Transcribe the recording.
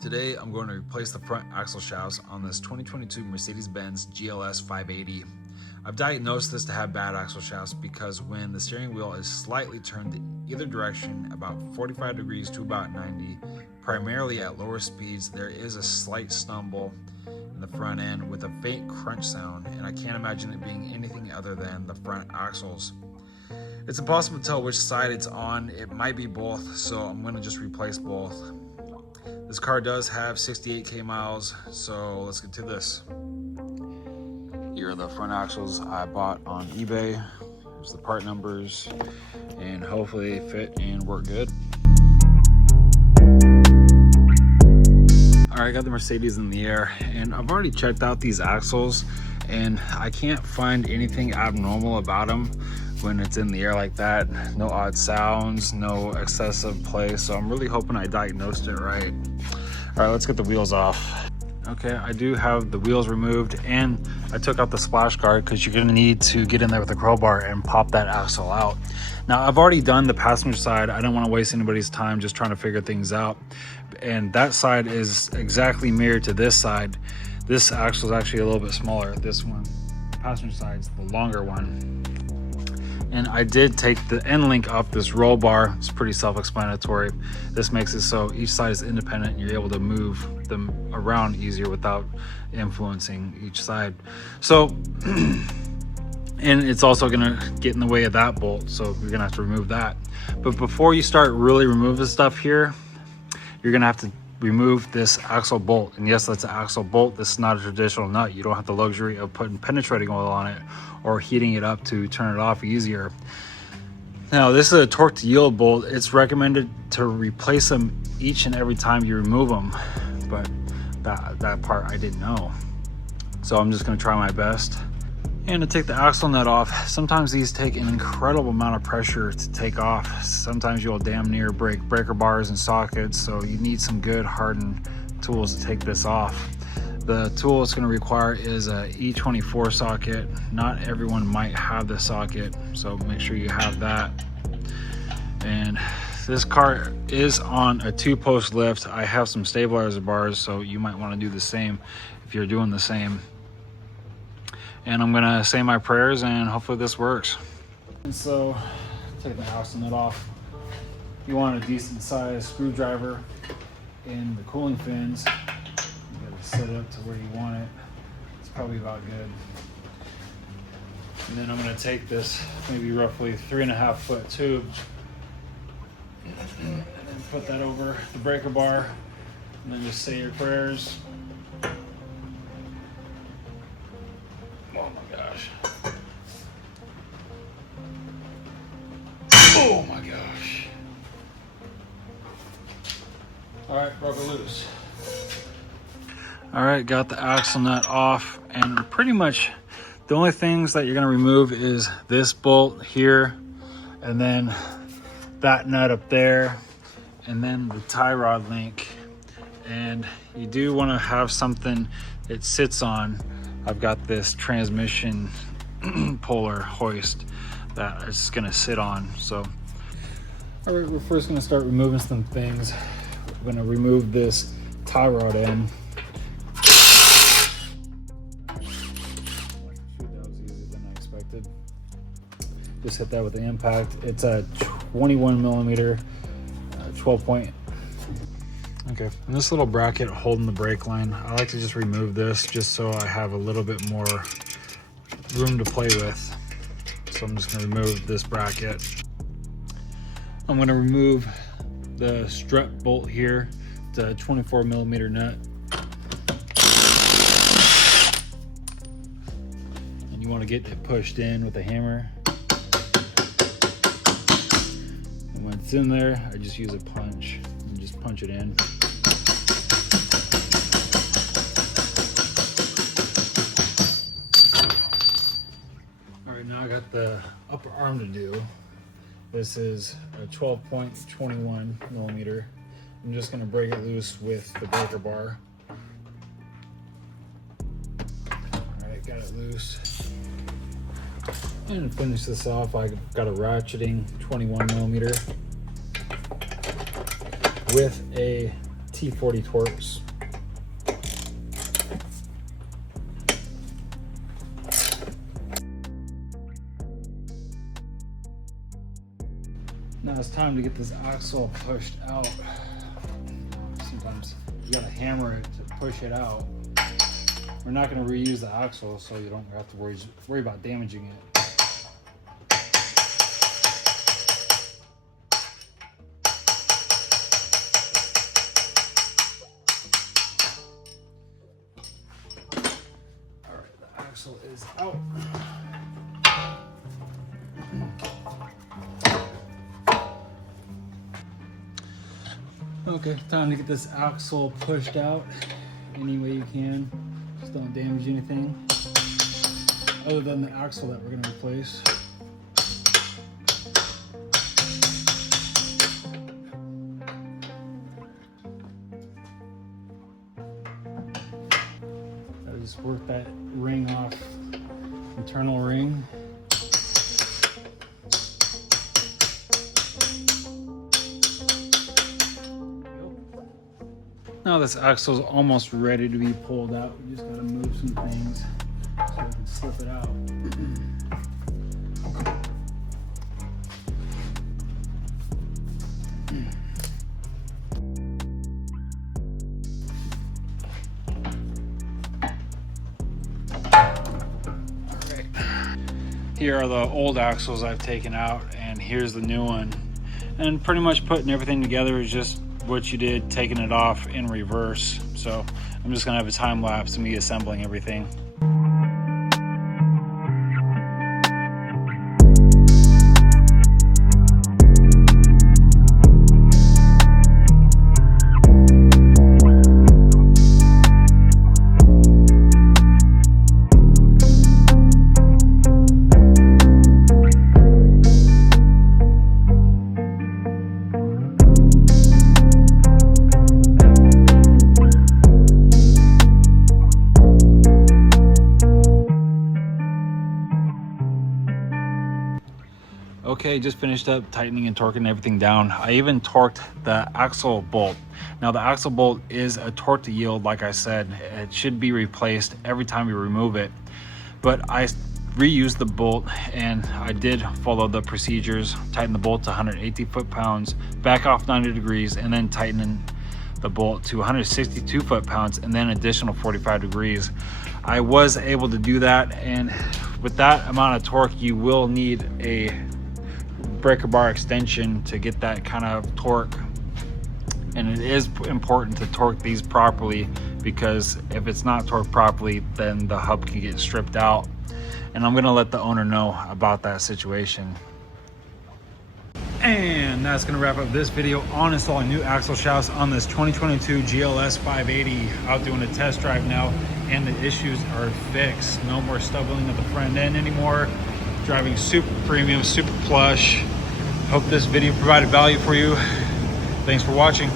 Today, I'm going to replace the front axle shafts on this 2022 Mercedes GLS 580. I've diagnosed this to have bad axle shafts because when the steering wheel is slightly turned in either direction, about 45 degrees to about 90, primarily at lower speeds, there is a slight stumble in the front end with a faint crunch sound, and I can't imagine it being anything other than the front axles. It's impossible to tell which side it's on. It might be both, so I'm going to just replace both. This car does have 68k miles, so let's get to this. Here are the front axles I bought on eBay. Here's the part numbers, and hopefully they fit and work good. All right, I got the Mercedes in the air, and I've already checked out these axles, and I can't find anything abnormal about them when it's in the air like that. No odd sounds, no excessive play, so I'm really hoping I diagnosed it right. All right, let's get the wheels off. Okay, I do have the wheels removed, and I took out the splash guard because you're gonna need to get in there with a crowbar and pop that axle out. Now, I've already done the passenger side. I don't want to waste anybody's time just trying to figure things out. And that side is exactly mirrored to this side. This axle is actually a little bit smaller. This one, the passenger side's the longer one. And I did take the end link off this roll bar. It's pretty self-explanatory. This makes it so each side is independent and you're able to move them around easier without influencing each side. So, and it's also gonna get in the way of that bolt, so you're gonna have to remove that. But before you start really removing stuff here, you're gonna have to remove this axle bolt. And yes, that's an axle bolt. This is not a traditional nut. You don't have the luxury of putting penetrating oil on it or heating it up to turn it off easier. Now, this is a torque to yield bolt. It's recommended to replace them each and every time you remove them, but that part I didn't know. So I'm just gonna try my best. And to take the axle nut off, sometimes these take an incredible amount of pressure to take off. Sometimes you'll damn near break breaker bars and sockets, so you need some good hardened tools to take this off. The tool it's going to require is a E24 socket. Not everyone might have the socket, so make sure you have that. And this car is on a 2-post lift. I have some stabilizer bars, so you might want to do the same if you're doing the same. And I'm gonna say my prayers and hopefully this works. And so, taking the axle nut off, you want a decent sized screwdriver in the cooling fins. You gotta set it up to where you want it. It's probably about good. And then I'm gonna take this maybe roughly 3.5 foot tube and put that over the breaker bar, and then just say your prayers. Oh my gosh. Oh my gosh. All right, broke it loose. All right, got the axle nut off, and pretty much the only things that you're gonna remove is this bolt here, and then that nut up there, and then the tie rod link. And you do wanna have something it sits on. I've got this transmission puller hoist that it's gonna sit on. So, all right, we're first gonna start removing some things. We're gonna remove this tie rod end. That was easier than I expected. Just hit that with the impact. It's a 21 millimeter, 12 point. Okay, and this little bracket holding the brake line, I like to just remove this just so I have a little bit more room to play with. So I'm just gonna remove this bracket. I'm gonna remove the strut bolt here, the 24 millimeter nut. And you wanna get it pushed in with a hammer. And when it's in there, I just use a punch and just punch it in. Now I got the upper arm to do. This is a 12.21 millimeter. I'm just gonna break it loose with the breaker bar. All right, got it loose. And to finish this off, I got a ratcheting 21 millimeter with a T40 torques. Now it's time to get this axle pushed out. Sometimes you gotta hammer it to push it out. We're not gonna reuse the axle, so you don't have to worry about damaging it. All right, the axle is out. Okay, time to get this axle pushed out any way you can. Just don't damage anything other than the axle that we're going to replace. Gotta just work that ring off, internal ring. Now this axle is almost ready to be pulled out. We just gotta move some things so we can slip it out. All right. Here are the old axles I've taken out, and here's the new one. And pretty much putting everything together is just what you did, taking it off in reverse. So I'm just gonna have a time lapse of me assembling everything. Okay, just finished up tightening and torquing everything down. I even torqued the axle bolt. Now the axle bolt is a torque to yield, like I said. It should be replaced every time you remove it. But I reused the bolt, and I did follow the procedures. Tighten the bolt to 180 foot-pounds, back off 90 degrees, and then tighten the bolt to 162 foot-pounds, and then additional 45 degrees. I was able to do that, and with that amount of torque, you will need a breaker bar extension to get that kind of torque. And it is important to torque these properly, because if it's not torqued properly, then the hub can get stripped out. And I'm gonna let the owner know about that situation. And that's gonna wrap up this video on installing new axle shafts on this 2022 GLS 580. Out doing a test drive now, and the issues are fixed. No more stubbling at the front end anymore. Driving super premium, super plush. Hope this video provided value for you. Thanks for watching.